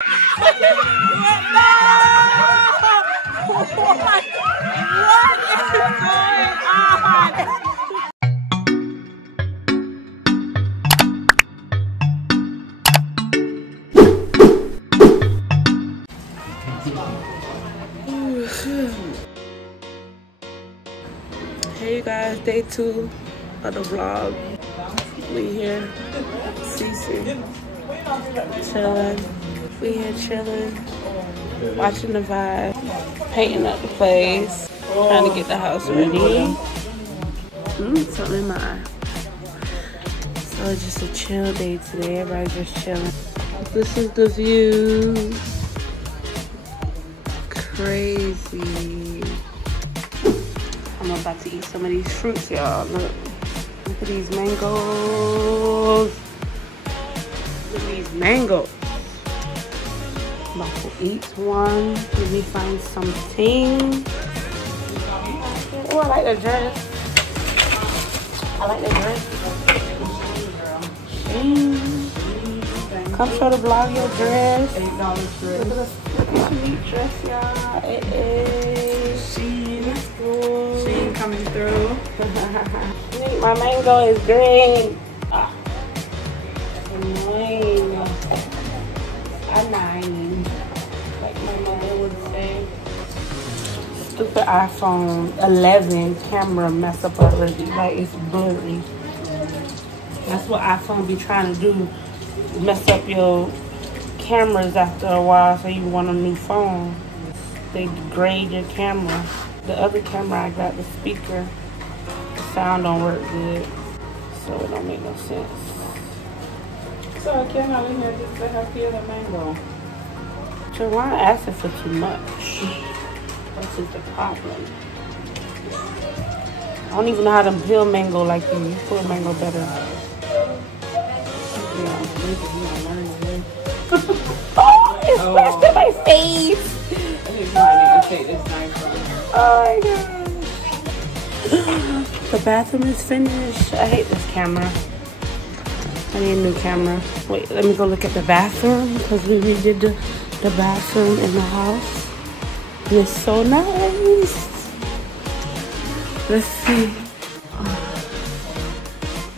Hey you guys, day 2 of the vlog. We here, Cece, chilling. We here chilling, watching the vibe, painting up the place, trying to get the house ready. Something in my eye. So it's just a chill day today. Everybody's just chilling. This is the view. Crazy. I'm about to eat some of these fruits, y'all. Look at these mangoes. Look at these mangoes. I'm about to eat one. Let me find something. Oh, I like the dress. I like the dress. Come show the vlog your dress. $8 dress. Look at this neat dress, y'all. It is. Sheen coming through. My mango is green. Ah. Annoying. Annoying. Like my mother would say. Stupid iPhone 11 camera mess up already. Like it's blurry. That's what iPhone be trying to do. Mess up your cameras after a while, so you want a new phone. They degrade your camera. The other camera I got, the speaker, the sound don't work good, so it don't make no sense. So I came out in here just to have feel the mango. So why asking for too much? This is the problem. I don't even know how to peel mango like you. You peel mango better. Oh, it's splashed in my face. I think somebody need to take this knife from here. Oh my god. The bathroom is finished. I hate this camera. I need a new camera. Wait, let me go look at the bathroom because we redid the bathroom in the house. And it's so nice. Let's see. Oh,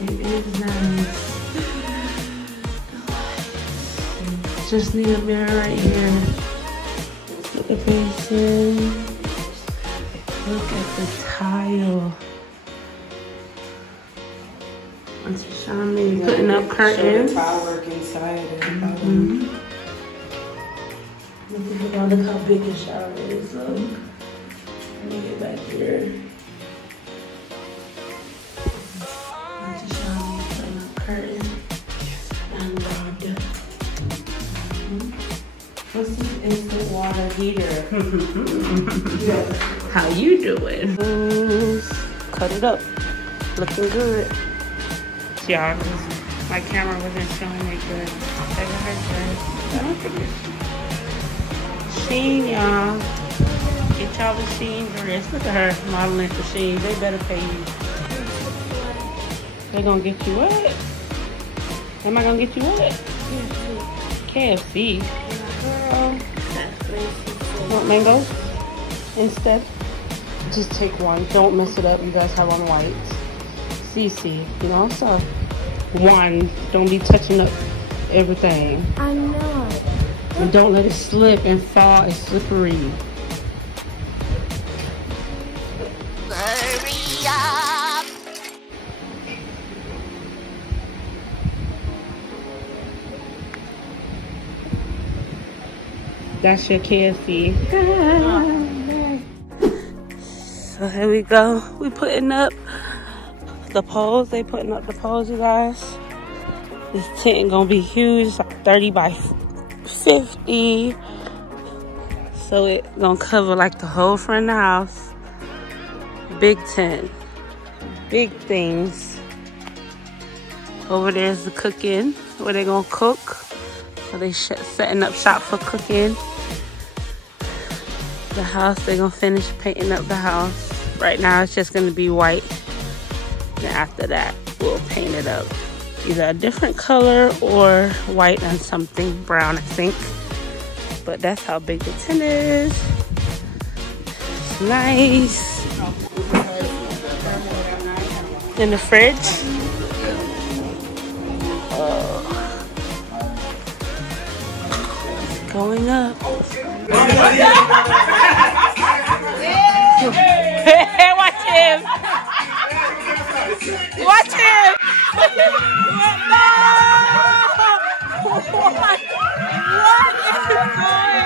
it is nice. Just need a mirror right here. Look at the basin. Look at the tile. Auntie Shami putting up curtains. Tile work inside. Look how big the shower is. Look. Let me get back here. Auntie Shami putting up curtains and rod. What's this instant water heater? How you doing? Cut it up. Looking good. Y'all, my camera wasn't showing it good. Check out her dress. Sheen, y'all. Get y'all the Sheen dress. Look at her modeling for Sheen. They better pay you. They gonna get you what? Am I gonna get you what? KFC. Girl. Want mango instead? Just take one. Don't mess it up. You guys have on white. CC, you know, so one. Don't be touching up everything. I'm not. And don't let it slip and fall. It's slippery. Hurry up. That's your KFC. So here we go. We putting up the poles. They putting up the poles, you guys. This tent gonna be huge. It's like 30 by 50. So it gonna cover like the whole front of the house. Big tent. Big things. Over there's the cooking, where they gonna cook. So they setting up shop for cooking. The house, they gonna finish painting up the house. Right now it's just gonna be white. And after that, we'll paint it up. Either a different color or white and something brown, I think. But that's how big the tent is. It's nice. In the fridge. Going up. Hey, watch him. Watch him. No. What is going on?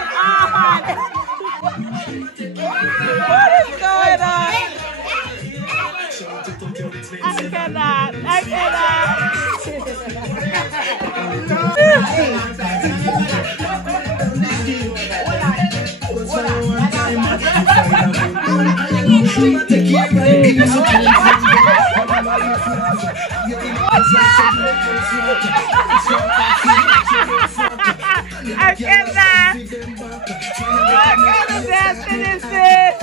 What is going on? I cannot. I cannot. I cannot. What kind of dancing is this?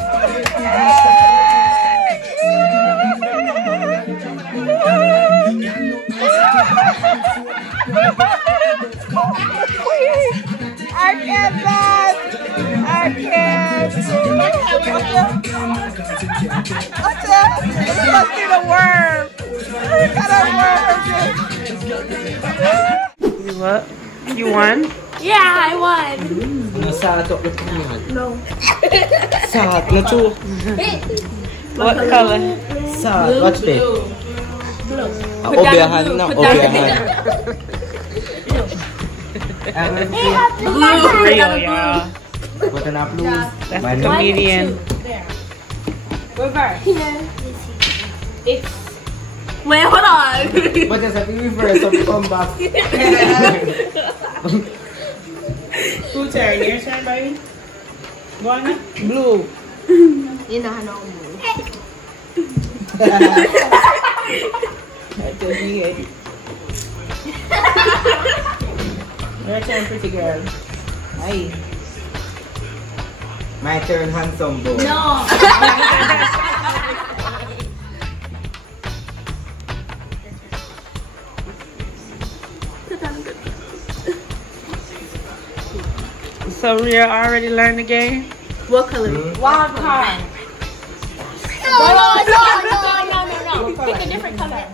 I cannot. I can't. What's that? It must be the worm. What kind of worm is it? You what? You won? Yeah, I won. No salt up the pan. No. Salt, no too. What color? Salt, watch this. Open your hand now, open your hand. Blue. Real, y'all. What an applause. That's the comedian. Reverse. It's. Wait, hold on. But there's a reverse of the comeback. Who turn? Your turn, baby? Go on now. Blue. You know how to move. Your turn, pretty girl. Aye. My turn, handsome boy. No. So Rhea already learned the game? What color? Wild card. No. Pick a different color.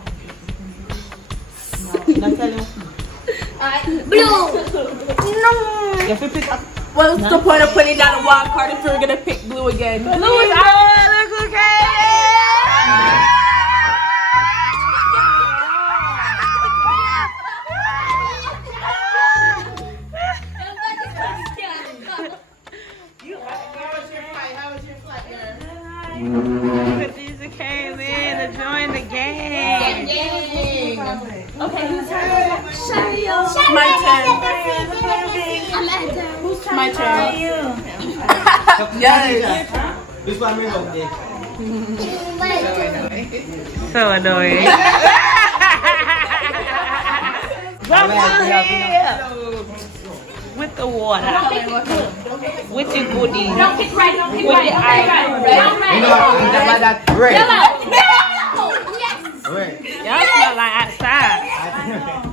Blue. No. You have to pick up. What's the point of putting down a wild card if we're gonna pick blue again? Blue is These came in to join the game. Okay, whose turn? My turn. My turn. Yes. This one will help me. So annoying. Come on here. With the water. With your goodies. Don't pick right. Don't pick With right. your Don't eyes. pick right. You know, that red. Yes. Red. Y'all smell like outside.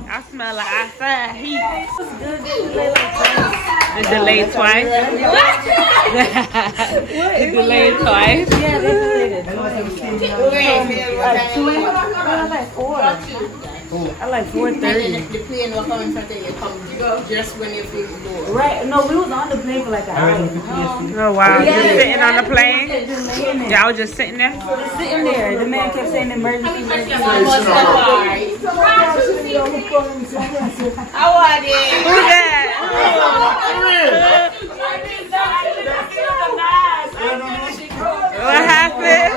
I smell like outside heat. It's delayed twice. It's delayed twice. Yeah, they I like 4:30. The plane will come in front of you. Come just when you feel bored. Right, no, we was on the plane for like an hour. Oh wow, just sitting on the plane? Y'all was just sitting there? Just sitting there. The man kept saying emergency. How are they? Who's that? What happened?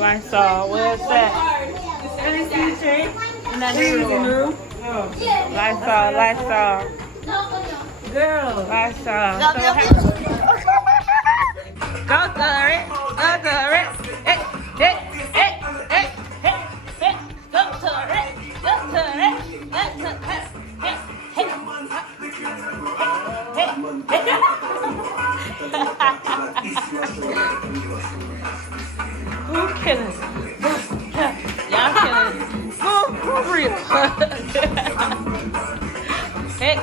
Lysol, where's that? Lysol, Lysol. Girl. Lysol. Go to it. Go to it. Hey, hey, hey, hey, hey, hey, go. Who's killing? Y'all killing. For real. Hit.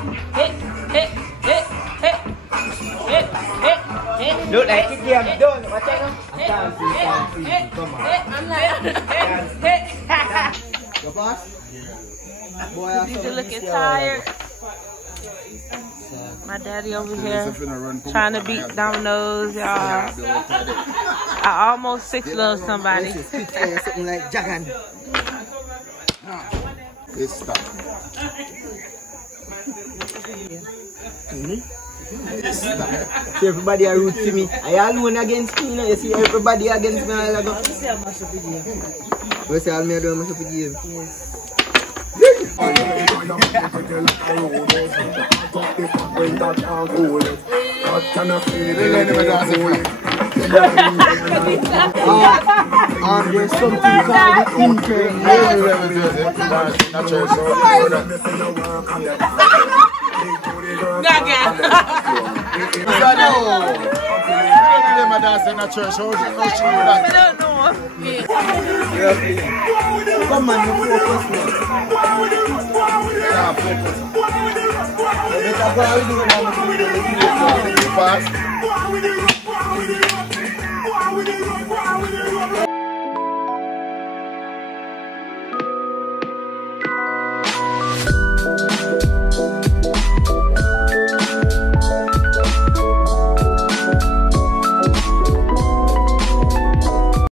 Look like it, I'm done. Watch out now. Come on. Your boss? Boy, These are looking tired. My daddy over here trying to beat dominoes, y'all. I almost 6-love somebody. Something like Jagan. It's stuck. Everybody are root to me. I alone against me, you know. You see everybody against me. I go. We say all me do mash up the game. There's something called the intern. Come on, you focus now.